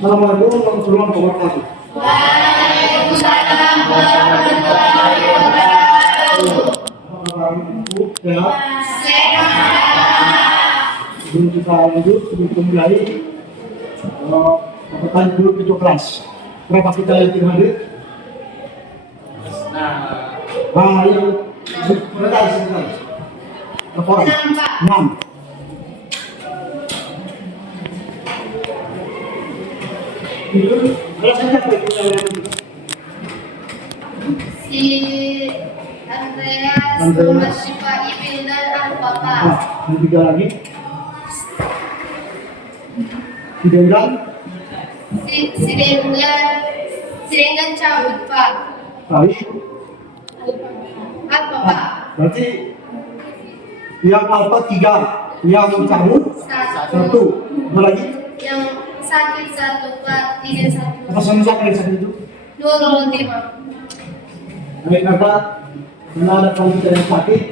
Assalamualaikum warahmatullahi wabarakatuh. Waalaikumsalam warahmatullahi wabarakatuh. Apa kabar Ibu? Sehat? Sehat. Sebelum kita lanjut, sebelum mulai, apakah dulu itu kelas? Berapa kita yang hadir? Nah, yang sebentar. Berapa orang? 6. Itu kelasnya apa itu? Si Andreas, Muhammad Syifa Ibil dan Al-Papa. Yang 3 lagi. Sidenggan. Sidenggan cabut Pak. Baik. Al-Papa. Berarti yang alfa 3, yang cabut 1. Apa lagi? Yang sakit 1 Pak, izin 1. Apa sama siapa yang sakit itu? Nurul Timah. Baik, karena ada komputer yang sakit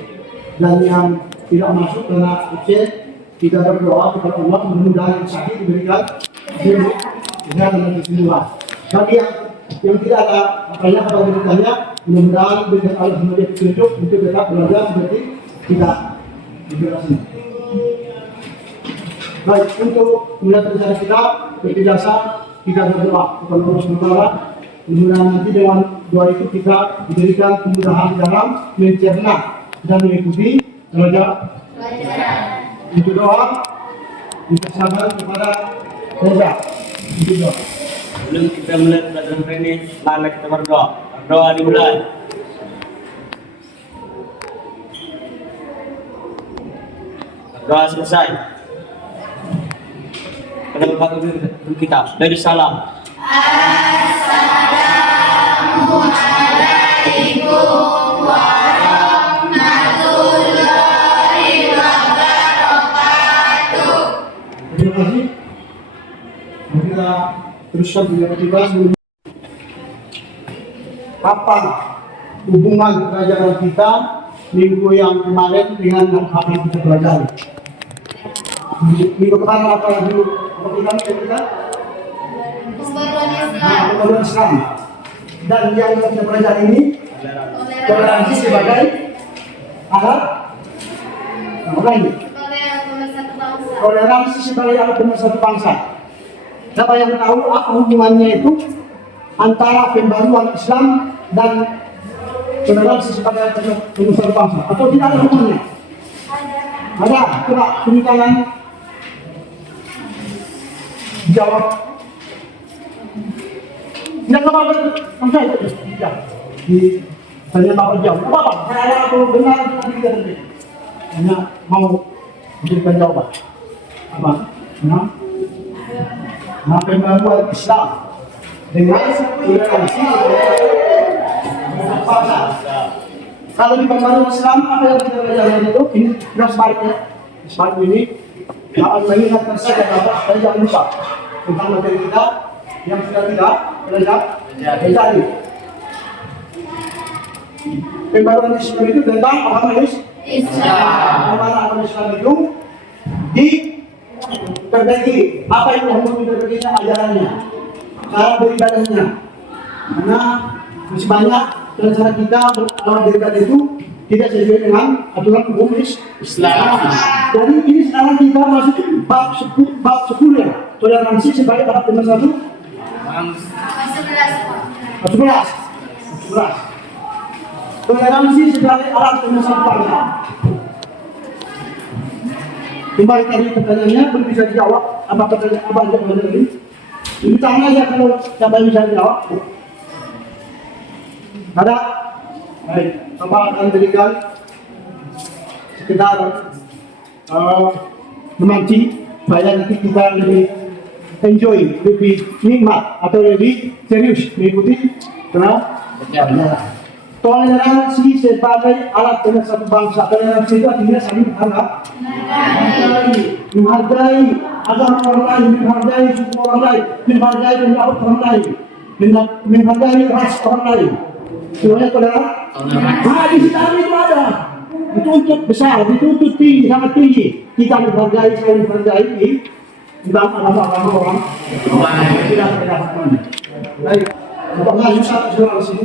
dan yang tidak masuk karena absen, kita berdoa kepada Allah mudah-mudahan yang sakit diberikan kesehatan dan kesembuhan. Bagi yang tidak ada apanya pada beritanya, mudah-mudahan berikan Allah memberi petunjuk untuk tetap belajar seperti kita di kelas ini. Baik, untuk mulai rencana kita seperti biasa kita berdoa kepada Allah SWT. Mudah-mudahan nanti dengan doa itu kita diberikan kemudahan dalam mencerna dan mengikuti belajar. Untuk doa dipersilakan kepada Reza. Untuk doa. Sebelum kita mulai pelajaran ini, mari kita berdoa. Berdoa dimulai. Doa selesai. Pada Bapak Ibu kita dari salam. Assalamualaikum warahmatullahi wabarakatuh. Terima kasih. Kita teruskan dengan kita sebelum kapan hubungan pelajaran kita minggu yang kemarin dengan apa yang kita pelajari. Minggu kemarin apa yang dulu kita Pembaruan Islam. pembaruan Islam, dan yang kita pelajari ini toleransi sebagai alat apa ini? Sebagai pemersatu bangsa. Toleransi sebagai alat pemersatu bangsa. Siapa yang tahu apa hubungannya itu antara pembaruan Islam dan toleransi sebagai alat pemersatu bangsa? Atau tidak ada hubungannya? Ada. Coba tunjukkan. Jawab. Tidak apa-apa. Saya di saya mau jawab. Apa-apa? Saya kalau benar nanti kita nanti. Hanya mau memberikan jawaban. Apa? Nah, pembaruan Islam dengan toleransi bangsa. Kalau di pembaruan Islam apa yang kita pelajari itu? Ini sudah sebaliknya. Sebab ini jangan mengingatkan saja Bapak, saya jangan lupa tentang materi kita yang sudah kita pelajari. Pembaruan Islam itu tentang agama Islam. Agama Islam itu diperbaiki. Apa yang harus diperbaikinya? Ajarannya, cara beribadahnya. Karena masih banyak cara kita beribadah itu tidak sesuai dengan aturan hukum Islam. Jadi ini sekarang kita masuk bab 10 ya. Toleransi sebagai alat pemersatu bangsa. 11. Toleransi sebagai alat pemersatu bangsa. Kembali tadi pertanyaannya, belum bisa dijawab. Apa pertanyaan? Apa jawabannya tadi? Ini tanya aja kalau siapa yang bisa dijawab. Ada? Baik, Bapak akan berikan sekedar memanci supaya nanti kita lebih enjoy, lebih nikmat atau lebih serius mengikuti pelajaran. Toleransi sebagai alat pemersatu bangsa. Toleransi itu artinya saling menghargai agama orang lain, menghargai suku orang lain, menghargai pendapat orang lain, menghargai ras orang lain. Semuanya toleransi. Nah, di Islam itu ada. Dituntut besar, dituntut tinggi, sangat tinggi. Kita menghargai, saling menghargai Kita agama orang. Tidak mendapatkan. Baik. Bapak maju satu surat di sini.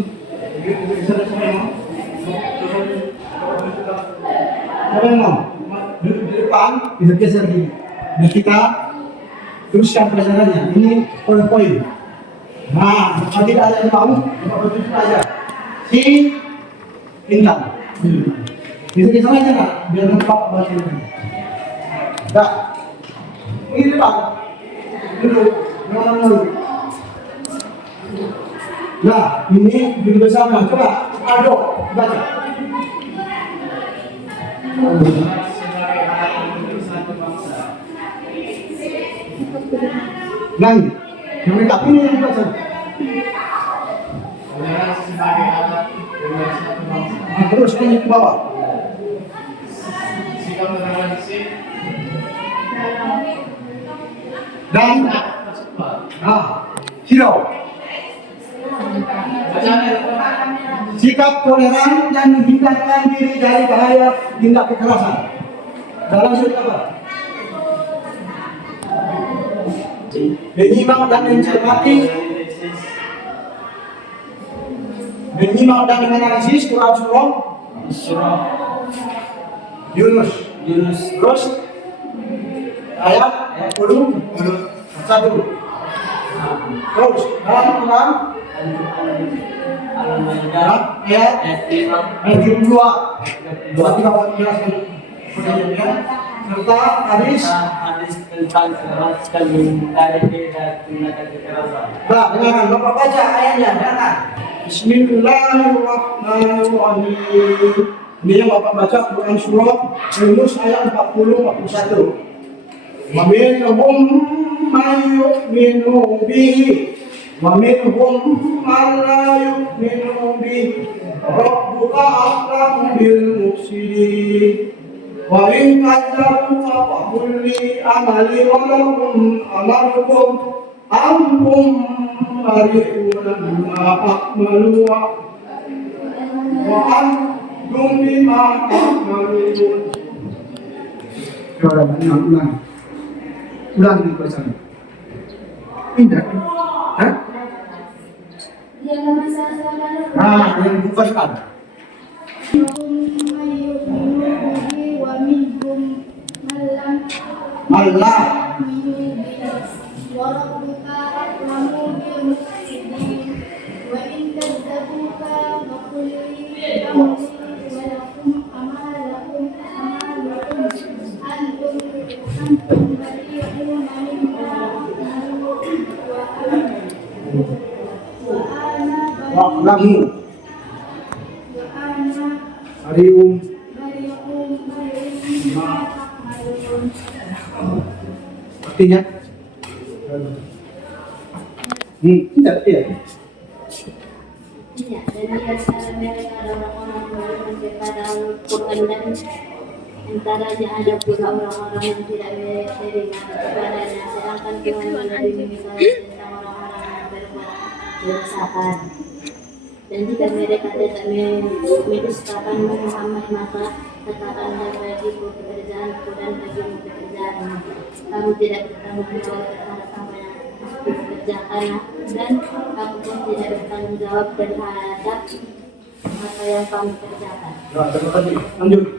Siapa yang mau? Di depan, bisa geser gini. Dan kita teruskan pelajarannya. Ini poin-poin. Nah, kalau tidak ada yang tahu, Bapak tunjukkan aja. Si Intan. Bisa geser aja nggak? Biar nampak baca ini. Enggak. Ini depan. Duduk. Jangan dulu. Nah, ini duduk bersama. Coba, aduk, baca. Nah, yang lengkap ini yang dibaca. Sebagai alat pemersatu bangsa. Nah, terus ini ke bawah. Sikap toleransi Dan, cepat. hero. Bacaan Sikap toleran dan menghindarkan diri dari bahaya tindak kekerasan. Dalam sudut apa? Menyimak dan mencermati, menyimak dan menganalisis Quran Surah Yunus. Yunus Terus ayat 41. Terus dalam Quran Al-Maidah ayat ayat 5 ayat 32. Berarti Bapak menjelaskan penjelasannya serta hadis. hadis tentang keraskan menghindari dari tindakan kekerasan. Nah, dengarkan Bapak baca ayatnya, dengarkan. Bismillahirrahmanirrahim. Ini yang Bapak baca Quran surah Yunus ayat 40-41. Wa minhum man yu'minu bihi wa minhum man la yu'minu bihi. Rabbuka a'lamu bil mufsidin. Wa in kadzabuka faqul li amali wa lakum amalukum antum bari'una mimma a'malu wa antum bima ta'malun. Ulang di bacaan. Indah. Hah? Nah, yang bukan. Allah. Wa'lamu Arium artinya tidak ya. Iya, dan di antara mereka ada orang-orang yang mencetak Al-Quran dan antaranya ada pula orang-orang yang tidak beriman kepadanya, sedangkan Tuhan lebih mengetahui tentang orang-orang yang berbuat kerusakan. Dan jika mereka tidak mendustakan Muhammad, maka katakanlah bagiku pekerjaanku dan bagimu pekerjaanmu. Kamu tidak bertanggung jawab terhadap apa yang aku kerjakan, dan kamu pun tidak bertanggung jawab terhadap apa yang kamu kerjakan. Lanjut.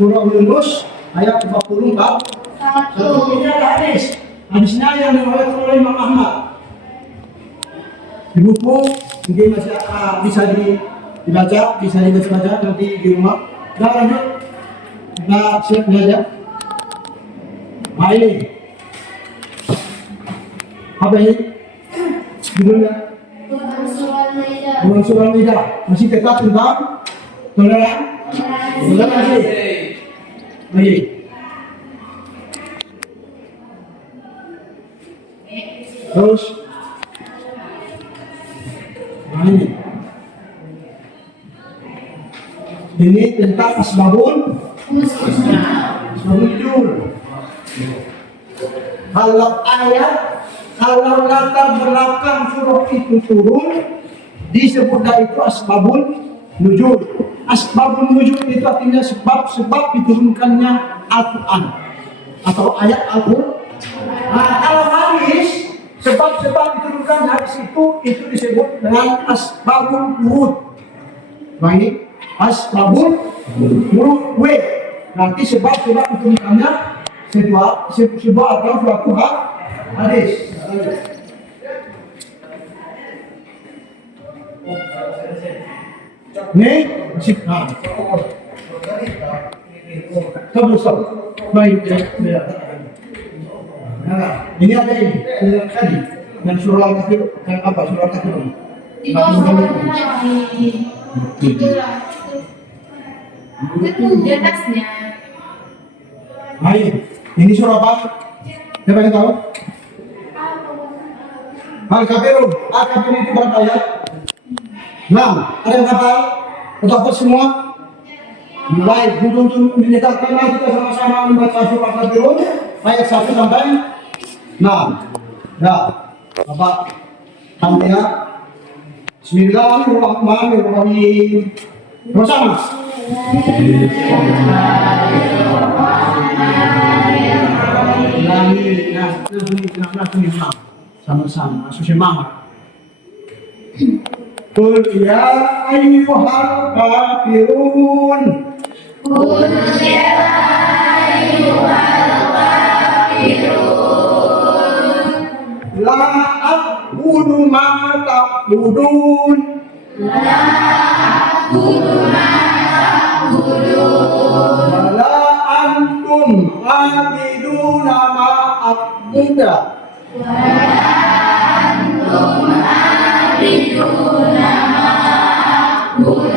Surah Yunus ayat 44. Ini ada hadis. Hadisnya yang diriwayatkan oleh Imam Ahmad. Di buku mungkin masih bisa dibaca, bisa dibaca nanti di rumah. Nah, lanjut. Kita siap belajar. Nah, ini apa ini? Judulnya Quran surah Al-Maidah. Masih dekat tentang toleransi. Baik. Terus ini tentang asbabun nuzul. Kalau latar belakang surah itu turun, disebutlah itu asbabun nuzul. Asbabun nuzul itu artinya sebab-sebab diturunkannya Al-Quran. atau ayat Al-Qur'an. Nah, kalau hadis, sebab-sebab diturunkan hadis itu disebut dengan asbabul wurud. Baik, asbabul wurud. Nanti sebab-sebab diturunkannya sebuah atau suatu hadis. Nih, nah, terus baik ya. Nah, ini ada ini tadi yang surah kafir, yang apa surah kafir? Itu lagi. Itu lah. Itu di atasnya. Baik, ini surah apa? Siapa yang tahu? Al-Kafirun. Al-Kafirun itu berapa ayat? 6. Ada yang hafal? Atau apa semua? Mulai untuk menyedarkanlah kita sama-sama membaca surah Al-Kafirun ayat 1 sampai 6. Ya, Bapak Hamia. Bismillahirrahmanirrahim. Bersama. Sama-sama, semangat. Qul ya ayyuhal kafirun. Qul ya ayyuhal kafirun. La a'budu ma ta'budun. La a'budu ma ta'budun. Wa la antum 'abiduna ma a'budu. Wa la antum 'abiduna ma a'budu.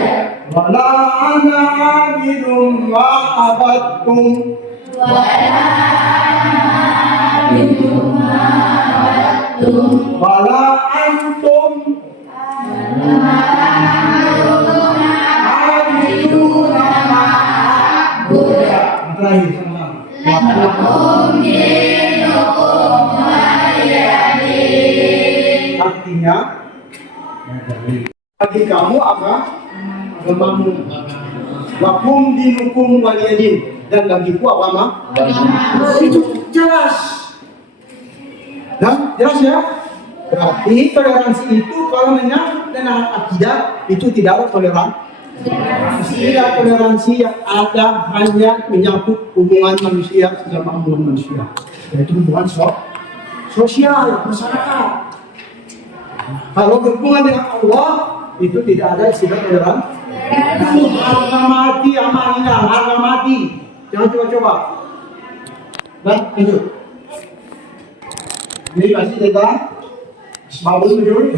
Wa la ana 'abidun ma abattum. Wa la ana 'abidun ma abattum. Wa la antum 'abiduna ma a'budu. Terakhir sama-sama. Lakum dinukum waliyadin. Artinya bagi kamu apa? Agamamu. Lakum dinukum waliyadin. Dan bagiku agama. Itu jelas. Nah, jelas ya? Berarti toleransi itu kalau menyangkut dengan akidah itu tidak ada toleransi. Tidak toleransi yang ada hanya menyangkut hubungan manusia sesama hubungan manusia. Yaitu hubungan sosial masyarakat. Kalau berhubungan dengan Allah itu tidak ada istilah toleransi. Harga mati amanah, harga mati. Jangan coba-coba. Dan itu. Ini pasti tentang Asbabul Nuzul.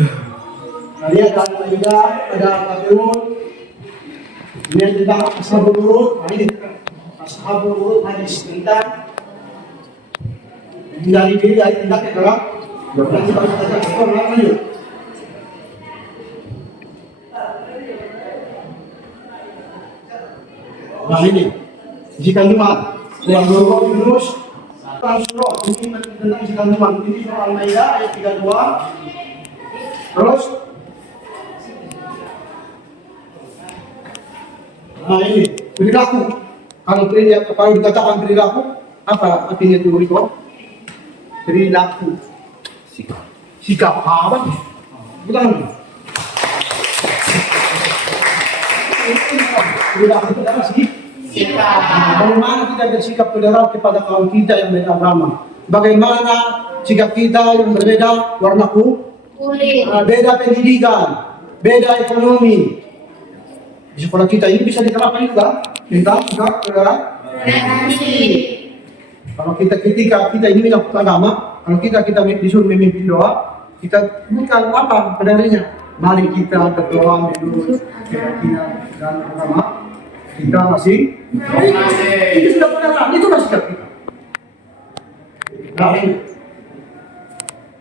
Tadi ada Al-Maidah, ada Al-Kafirun. Ini tentang Ashabul Wurud. Ini Ashabul Wurud hadis tentang dari diri dari tindak yang dalam. Dan kita harus baca Al-Quran lanjut. Nah ini, jika Jumat yang berubah Yunus surah ini tentang jika Jumat ini surah Al-Maidah ayat 32. Terus nah ini perilaku. Kalau dikatakan perilaku apa artinya itu Riko? Perilaku sikap apa nih? Bukan perilaku itu adalah sikap. Bagaimana kita bersikap toleran kepada kaum kita yang beda agama? Bagaimana sikap kita yang berbeda warna kulit, beda pendidikan, beda ekonomi? Di sekolah kita ini bisa diterapkan juga tentang sikap toleransi. Kalau ketika kita ini menyangkut agama, kalau kita disuruh memimpin doa, kita bukan apa sebenarnya. Mari kita berdoa menurut keyakinan dan agama kita masih. Itu sudah toleran, itu masih sikap kita. Nah ini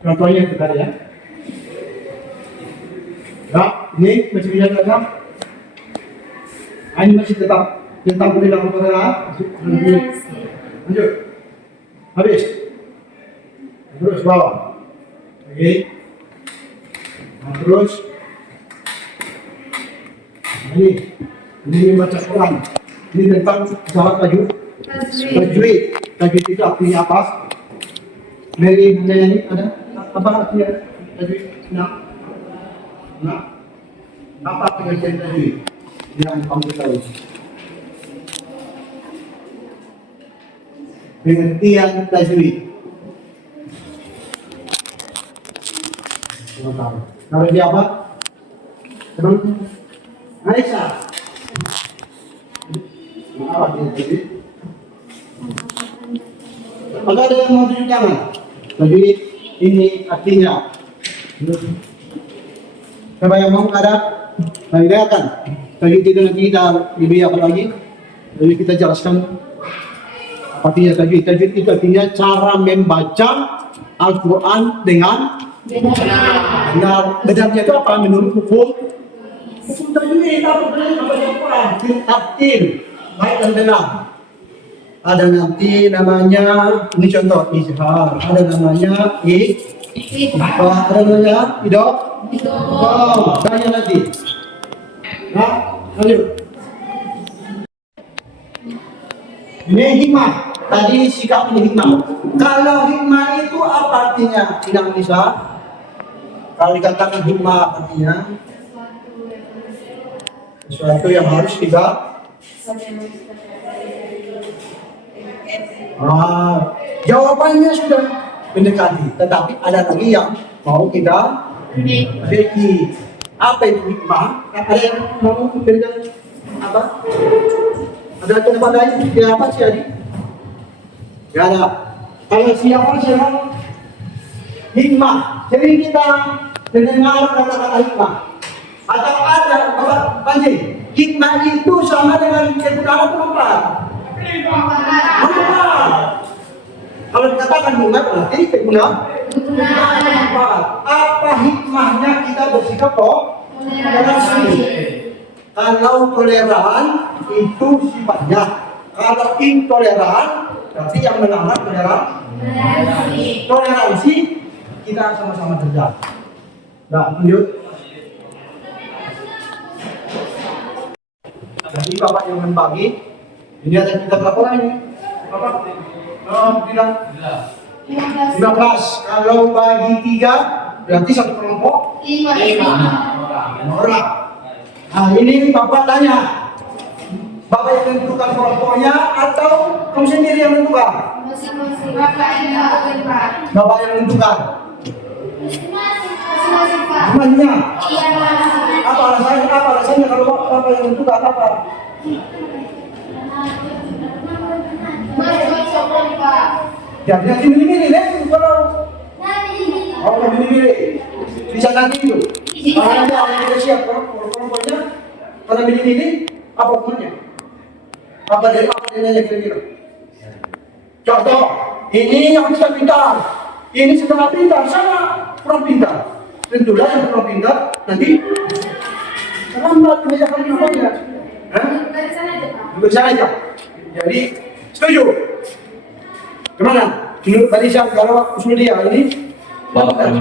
contohnya itu tadi ya. Nah ini masih bisa dalam. Ini masih tentang perilaku toleran. Lanjut. Habis. Terus bawah. Oke. Nah, terus. Ini membaca Quran. Ini tentang sahabat tajwid. Tajwid itu artinya apa? Mary nyanyi ada apa artinya tajwid? Nah, apa pengertian tajwid yang kamu tahu? Pengertian tajwid. Kamu tahu? Kalau dia apa? Terus, Aisyah. Apa artinya tajwid? Maka ada yang mau tunjuk tangan. Tajwid ini artinya. Siapa yang mau ada? Bayangkan. Tajwid itu nanti kita lebih apa lagi? Jadi kita jelaskan apa artinya tajwid. Tajwid itu artinya cara membaca Al-Quran dengan benar. Benarnya itu apa? Menurut hukum tajwid apa benar? Tartil, baik dan benar. Ada nanti namanya, ini contoh izhar, ada namanya ada namanya idop. Tanya nanti. Nah, lanjut. Ini hikmah. Tadi sikap ini hikmah. Kalau hikmah itu apa artinya? Tidak bisa. Kalau dikatakan hikmah artinya sesuatu yang harus kita jawabannya sudah mendekati, tetapi ada lagi yang mau kita perbaiki. Apa itu hikmah? Ada yang mau berikan apa? Ada tempat lain? Siapa sih Adi? Tidak ada. Kalau siapa hikmah. Jadi kita mendengar kata-kata hikmah. Atau ada Bapak Panji, hikmah itu sama dengan kegunaan apa? Kalau dikatakan hikmah berarti kegunaan apa hikmahnya kita bersikap toleransi? Kalau toleran itu sifatnya, kalau intoleran berarti yang melanggar toleransi kita sama-sama terjadi. Nah, lanjut. Jadi Bapak yang membagi. Ini ada kita berapa orang ini? Bapak? Bilang 15. Kalau bagi 3 berarti satu kelompok 5 orang. Nah ini Bapak tanya, Bapak yang menentukan kelompoknya atau kamu sendiri yang menentukan? Bapak yang menentukan. Semuanya. Apa alasannya kalau Bapak yang menentukan apa? Jadi nanti milih-milih deh kalau milih-milih bisa nanti itu. Kalau nanti orang yang siap kelompoknya pada milih-milih apa hukumnya? Apa dari kira-kira? Contoh, ini yang bisa pintar, ini setengah pintar, sama kurang pintar. Tentulah yang kurang pintar nanti terlambat mengerjakan namanya. Dari sana aja. Jadi setuju. Kemana? Menurut Pak Syam, kalau usul dia ini menurut Pak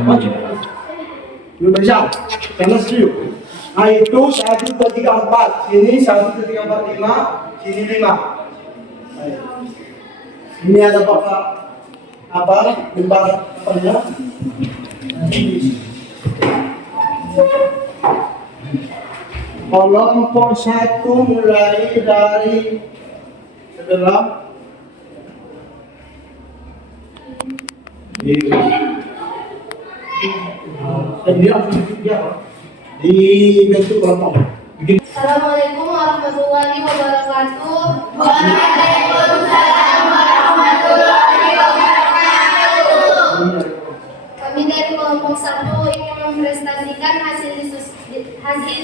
Syam, karena setuju. Nah itu 1, 2, 3, 4. Sini 1, 2, 3, 4, 5. Sini 5. Ini ada Bapak apa? Lembar apanya? Kelompok 1 mulai dari sebelah dibentuk kelompok. Assalamualaikum warahmatullahi wabarakatuh. Waalaikumsalam warahmatullahi wabarakatuh. Kami dari kelompok 1 ingin mempresentasikan hasil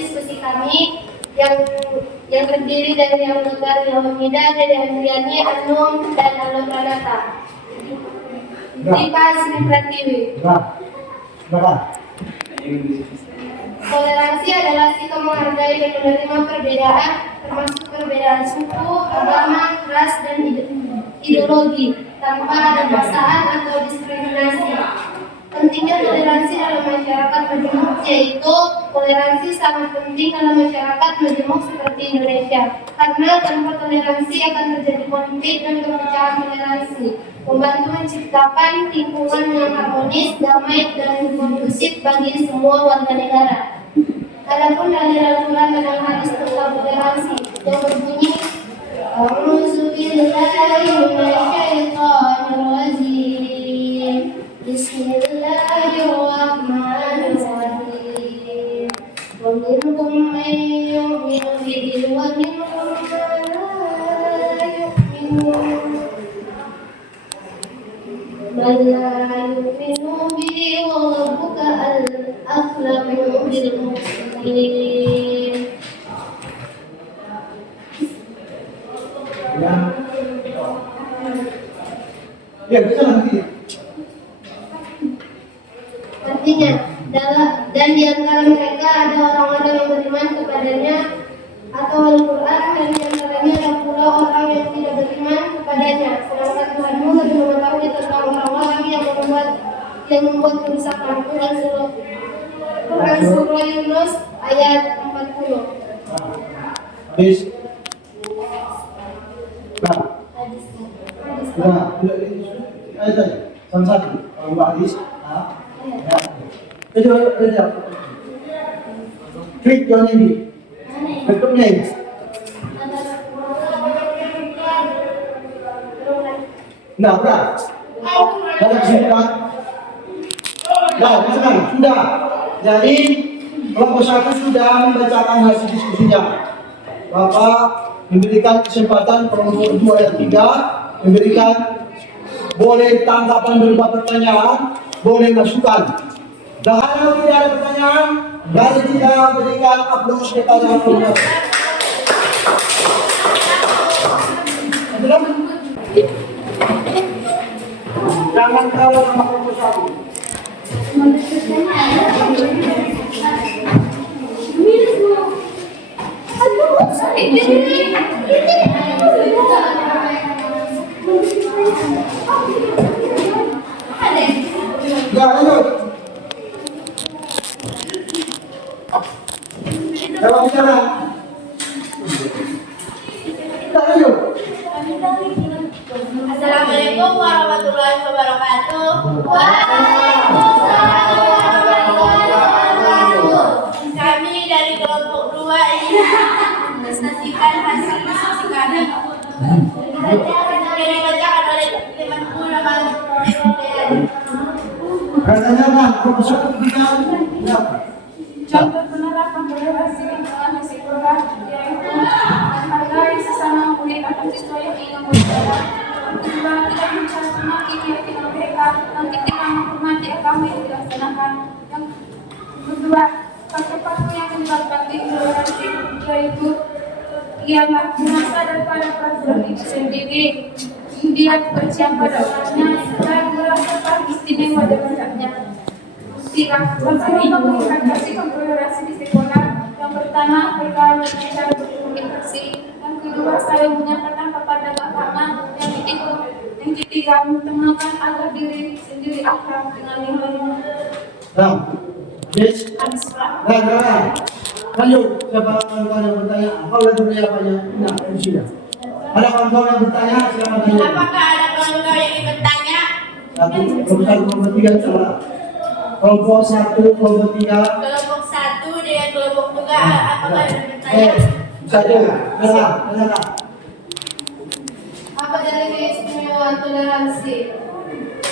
diskusi kami yang terdiri dari yang Nogar, Hamidah, Dede Andriani, Anum, dan Alok Pranata. Dipa Sri Pratiwi. Toleransi adalah sikap menghargai dan menerima perbedaan, termasuk perbedaan suku, agama, ras, dan ideologi, tanpa ada paksaan atau diskriminasi. pentingnya toleransi dalam masyarakat majemuk, yaitu toleransi sangat penting dalam masyarakat majemuk seperti Indonesia. Karena tanpa toleransi akan terjadi konflik dan perpecahan toleransi, membantu menciptakan lingkungan yang harmonis, damai, dan kondusif bagi semua warga negara. Adapun dari aturan dan hadis tentang toleransi yang berbunyi A'udzubillahiminasyaitonirrajim. Bismillahirrahmanirrahim. Wa minhum man yu'minu bihi wa minhum man la yu'minu. Man la yu'minu bihi wa rabbuka al-akramu bil mu'minin. Ya, bisa nanti. Artinya, dan di antara mereka ada orang-orang yang beriman kepadanya atau Al-Quran, dan di antaranya ada pula orang yang tidak beriman kepadanya. Sedangkan Tuhanmu lebih mengetahui tentang orang-orang yang membuat kerusakan. Quran Surah Yunus ayat 40. Habis. Nah, ayat tadi, sama satu. Kalau dua hadis, ya. Coba. Klik yang ini. Bentuknya ini. Nah, berat. Dalam kesimpulan. Nah, misalkan sudah. Jadi kelompok satu sudah membacakan hasil diskusinya. Bapak memberikan kesempatan kelompok 2 dan 3 memberikan boleh tanggapan berupa pertanyaan, boleh masukan. Dan kalau tidak ada pertanyaan, dari tidak berikan aplaus kepada kelompok. Jangan kalah sama kelompok satu. Enggak, lanjut. Jawab bicara. Lanjut. Assalamualaikum warahmatullahi wabarakatuh. Waalaikumsalam warahmatullahi wabarakatuh. Kami dari kelompok 2 ini menyaksikan hasil diskusi kami. Yang dibacakan oleh temanku nama Pertanyaan, Profesor Ketiga. Contoh penerapan toleransi lingkungan di sekolah yaitu menghargai sesama murid atau siswa yang ingin belajar. Kedua, tidak mencaci maki keyakinan mereka dan tidak menghormati agama yang dilaksanakan. Yang kedua, kata-kata yang menyebabkan intoleransi yaitu ialah sadar pada peraturan itu sendiri. Dia percaya pada orangnya dan merasakan istimewa derajatnya. Tiga, bagaimana mengatasi toleransi di sekolah? Yang pertama, bergaul dengan cara berkomunikasi. Yang kedua, saling menyatakan kepada agama. Yang ketiga, mengenalkan agar diri sendiri akrab dengan yang lain. Nah, yes. Nah, lanjut. Siapa kawan-kawan yang bertanya? Apa lagi jawabannya? Nah, sudah. Ada kawan-kawan yang bertanya? Silakan tanya. Apakah ada kawan-kawan yang ingin bertanya? Satu, kelompok 3 coba. Kelompok 1, kelompok 3. Kelompok 1 dengan kelompok 2, apakah ada yang bertanya? Satu, dengar. Apa dari keistimewaan toleransi?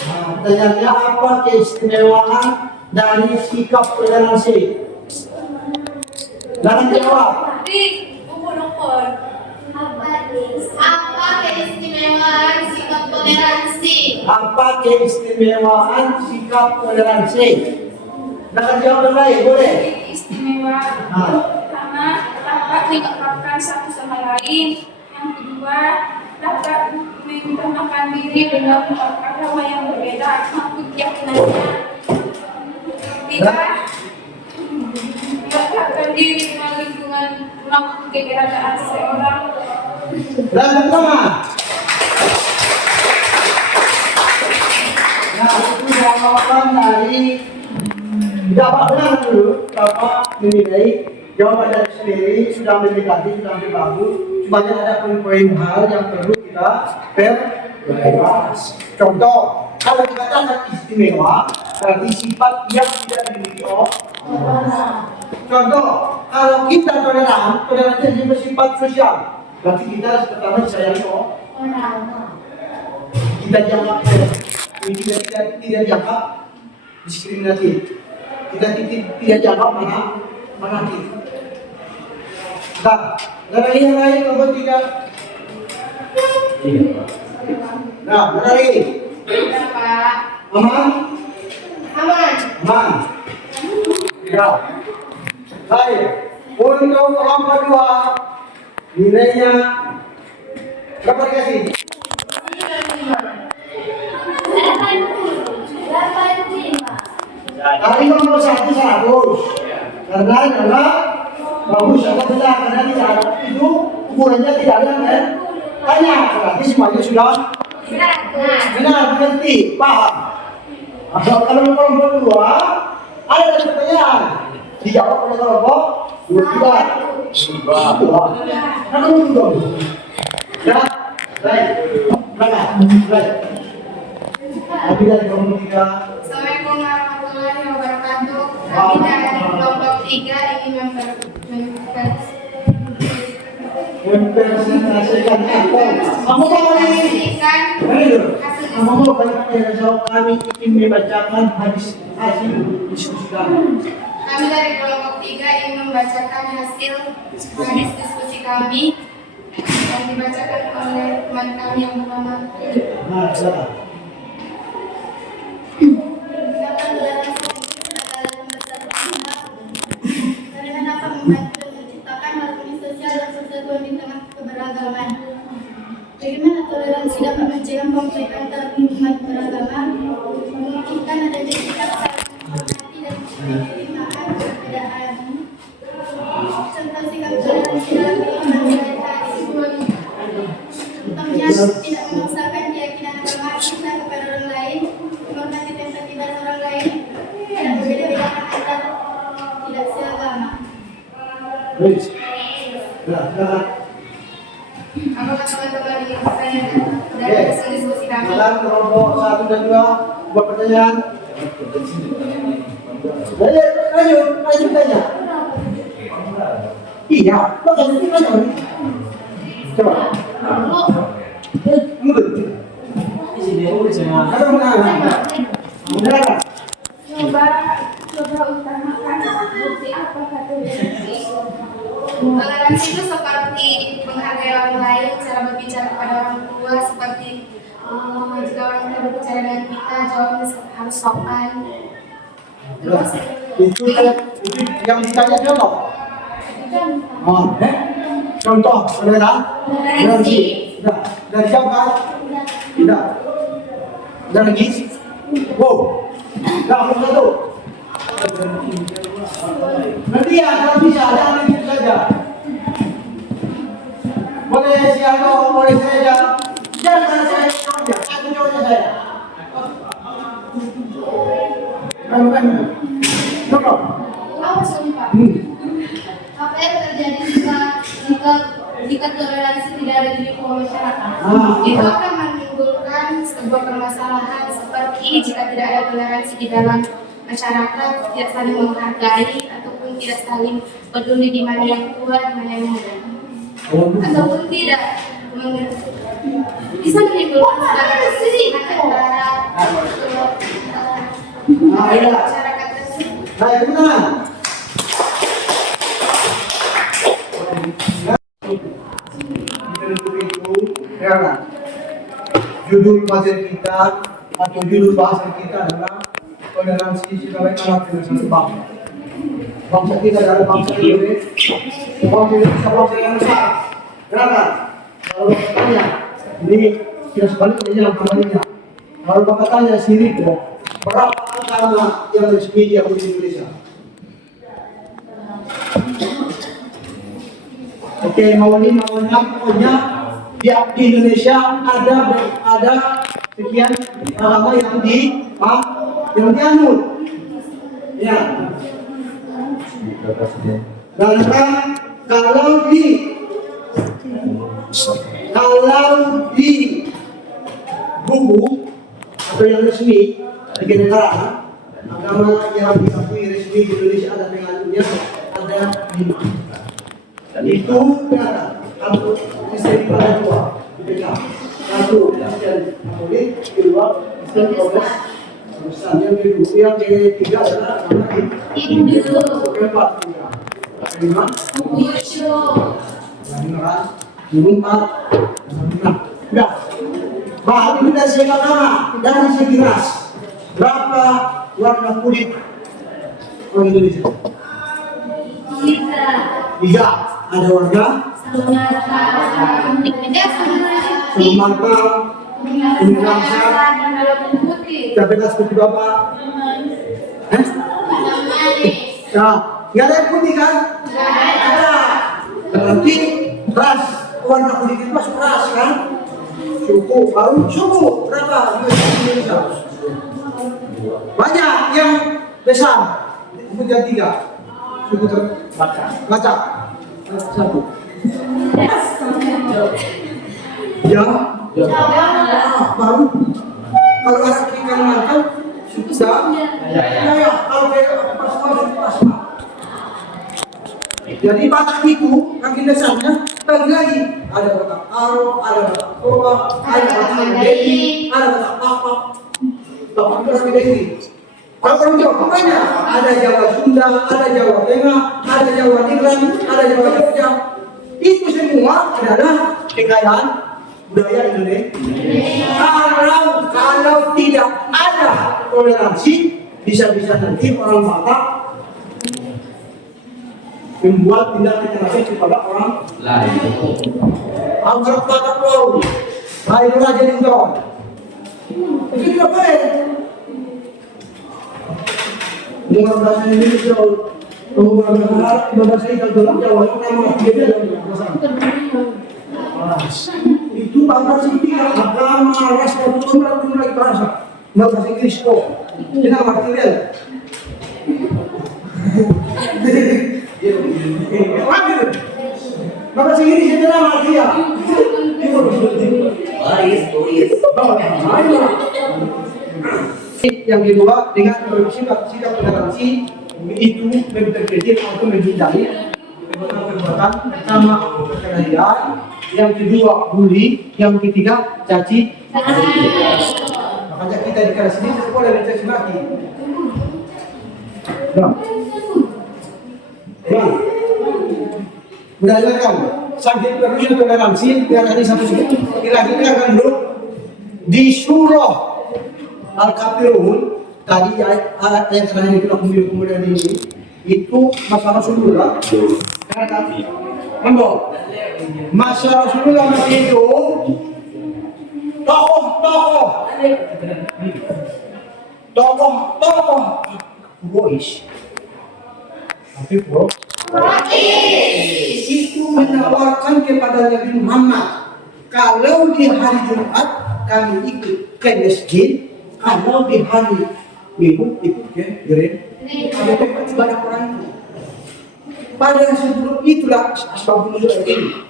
Nah, pertanyaannya apa keistimewaan dari sikap toleransi? Jangan jawab. Di ukur-ukur. Apa keistimewaan sikap toleransi? Apa keistimewaan sikap toleransi? Jangan jawab yang lain, boleh? Istimewa. Pertama, dapat mengungkapkan satu sama lain. Yang kedua, dapat mengenalkan diri dengan agama yang berbeda maupun keyakinannya. Tiga, mendekatkan diri dengan lingkungan maupun keberadaan seseorang. Dan pertama. Nah, itu jawaban dari Bapak benar dulu, Bapak menilai jawaban dari sendiri sudah mendekati, sudah hampir bagus. Cuma ada poin-poin hal yang perlu kita perjelas. Contoh, kalau dikatakan istimewa, berarti sifat yang tidak dimiliki orang. Contoh, kalau kita toleran, toleransi itu bersifat sosial. Berarti kita harus pertama disayangi orang. Kita jangan tidak dianggap diskriminatif. Kita tidak dianggap menanti. Nah, dari yang lain kalau tidak. Nah, dari Pak. aman, Aman. aman. Ya. Baik. Untuk kelompok 2 nilainya berapa dikasih? 85. Kali nomor 1 100. Karena adalah bagus atau tidak karena tidak ada itu ukurannya tidak ada kan? Tanya berarti semuanya sudah benar mengerti paham. Kalau kelompok 2 ada pertanyaan dijawab oleh kelompok 2. Nah, dong. Ya, baik. Baik. Tapi dari kelompok 3. Assalamualaikum warahmatullahi wabarakatuh. Kami dari kelompok 3 ingin mempresentasikan apa? Kamu mau ini? Kamu mau kami ingin membacakan hadis hasil diskusi kami. Kami dari kelompok 3 ingin membacakan hasil hadis diskusi kami yang dibacakan oleh teman kami yang pertama. Nah, silakan. Bagaimana dapat membantu menciptakan harmoni sosial dan persatuan di tengah keberagaman? Bagaimana toleransi dapat mencegah konflik antar umat beragama? Memungkinkan adanya sikap saling menghormati dan penerimaan perbedaan. Contoh sikap toleransi dalam kehidupan sehari-hari. Contohnya tidak memaksakan keyakinan agama kita kepada orang lain, menghormati tempat orang lain, tidak berbeda-bedakan antar tidak seagama. Baik. Ya, silakan. Apakah teman-teman ingin bertanya dari hasil diskusi kami? Silakan kelompok 1 dan 2 buat pertanyaan. Lanjut tanya. Iya, makanya kita tanya. Coba. Ada mana? Coba utamakan bukti apa toleransi. Toleransi itu seperti menghargai orang lain, cara berbicara kepada orang tua, seperti jika orang tua berbicara dengan kita, jawabnya harus sopan. Itu yang ditanya contoh. Contoh, toleransi. Sudah jawab kan? Tidak. Ada lagi? Wow. Nah, satu. Nanti ya, kalau bisa, jangan itu saja. Boleh siapa, boleh saya. Jangan saya saja, aku jawabnya saya. Kan. Contoh. Apa yang terjadi jika toleransi tidak ada di lingkungan masyarakat? Itu akan menimbulkan sebuah permasalahan seperti jika tidak ada toleransi di dalam masyarakat, tidak saling menghargai ataupun tidak saling peduli di mana yang tua, di mana yang muda, ataupun tidak bisa menimbulkan sebuah perselisihan antara masyarakat tersebut. Baik, benar. Karena judul materi kita atau judul bahasa kita adalah toleransi sebagai alat penyelesaian bangsa. Bangsa kita adalah bangsa Indonesia. Bangsa Indonesia bangsa yang besar. Kenapa? Kalau bertanya, ini tidak sebaliknya yang kembalinya. Kalau bapak tanya sini berapa agama yang resmi di Indonesia? Oke, mau 5 mau 6 pokoknya di Indonesia ada sekian agama yang yang dianut. Ya. Dan kalau di buku atau yang resmi di negara agama yang diakui resmi di Indonesia ada pengaruhnya ada 5. Dan itu benar. Satu Kristen pada 2 dipegang. 1 Kristen Katolik, kedua Kristen Protestan. Yang ketiga adalah agama Hindu. Keempat kelima keempat. Nah, bahan itu dari segi agama, dari segi ras. Berapa warna kulit orang Indonesia? 3. Ada warna kuning mata, kuning rasa, tapi seperti Bapak. Nah, nggak ada yang putih kan? Ada. Berarti ras warna kulit itu masuk ras kan? Suku baru suku berapa? Indonesia. Banyak yang besar. Kemudian 3. Suku Batak. 1. Ya. Baru. Kalau orang Kalimantan sudah. Ya. Kalau kayak Papua. Jadi Batak itu kaki dasarnya bagi lagi. Ada Batak Karo, ada Batak Toba, ada Batak Mandeli, ada Batak Papak. Bapak itu orang Mandeli. Kalau orang Jawa pokoknya ada Jawa Sunda, ada Jawa Tengah, ada Jawa Ningrat, ada Jawa Jogja. Itu semua adalah kekayaan budaya Indonesia. Kalau tidak ada toleransi, bisa-bisa nanti orang Batak membuat tindak kekerasan kepada orang lain. Anggap Batak Pulau, baik raja di Jawa. Itu tidak boleh. Dengan bahasa Indonesia, bahasa Inggris dalam Jawa, nama dia dalam bahasa. Itu bahasa Inggris, agama, ras, dan jumlah bahasa. Bahasa Inggris kok, dengan material. Bahasa Inggris itu nama dia. Yang kedua dengan sikap toleransi itu memperkecil atau menghindari perbuatan sama kekerasan. Yang kedua bully, yang ketiga caci. Makanya kita di kelas ini sekolah dan caci maki. Berdasarkan saking perlunya toleransi yang tadi satu kira-kira akan dulu di surah Al-Kafirun tadi ayat yang terakhir kita kemudian ini itu masalah Rasulullah. Masalah Rasulullah masih hidup. Tokoh boys. Tapi bro, itu menawarkan kepada Nabi Muhammad kalau di hari Jumat kami ikut ke masjid, kalau di hari Minggu ikut ke gereja. Ada tempat ibadah orang itu. Pada sebelum itulah asbabun nuzul ayat ini.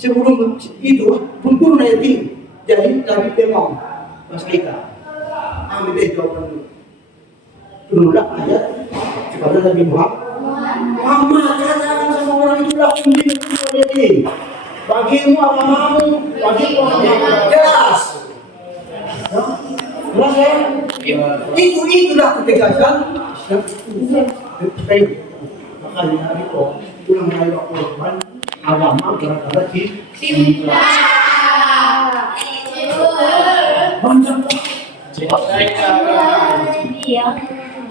Sebelum itu pun turun ayat ini. Jadi Nabi memang Mas Eka ambil jawaban dulu. Turunlah ayat kepada Nabi Muhammad. Muhammad katakan sama orang itu langsung di bagimu agamamu, bagimu agamamu. Jelas. Jelas ya? Itulah ketegasan. Makanya hari itu pulang dari Al-Quran agama gara-gara cinta. Banyak.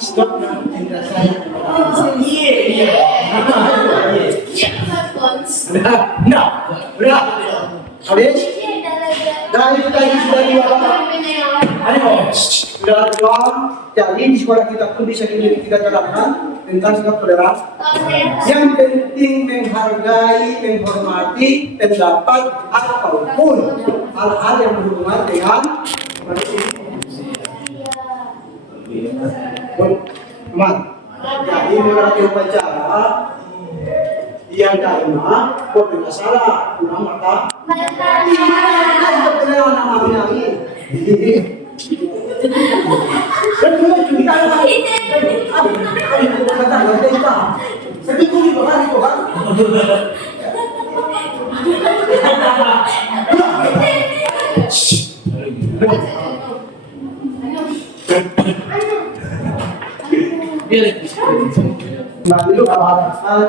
Stop cinta saya. Iya. Nah, udah. Habis? Dari tadi sudah diwakilkan. Ayo, sudah doang. Jadi di sekolah kita pun bisa kita terapkan tentang sikap toleransi. Yang penting menghargai, menghormati pendapat apapun hal-hal yang berhubungan dengan manusia. Teman, jadi menurut upacara yang dharma, kok tidak salah, kurang mata. Iya, betul nama kami. Betul, kita lagi. Kata kita. Tapi kau itu kan itu kan. Nah, dulu kebatasan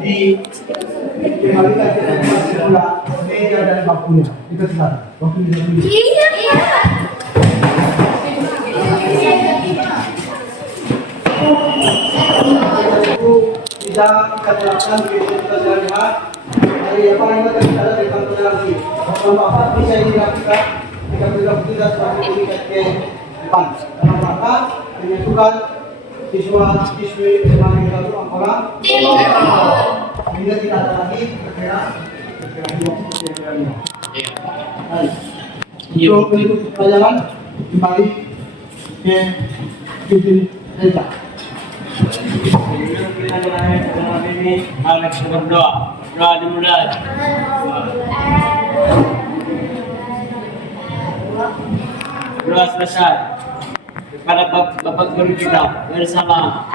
dikembalikan ke tempat semula meja dan bangkunya. Itu sekarang. Waktu di dalam ini. Tidak kita terapkan di kita sehari-hari. Hari apa yang kita bicara tentang toleransi. Bapak bisa dilakukan jika tidak sebagai pendidikan ke depan. Dalam rangka menyatukan siswa-siswi sebagai satu angkatan. Sehingga tidak ada lagi perkiraan untuk pelajaran kembali ke pimpin Reza. Ini Alex berdoa. Doa dimulai. Doa selesai. Kepada Bapak Guru kita bersama.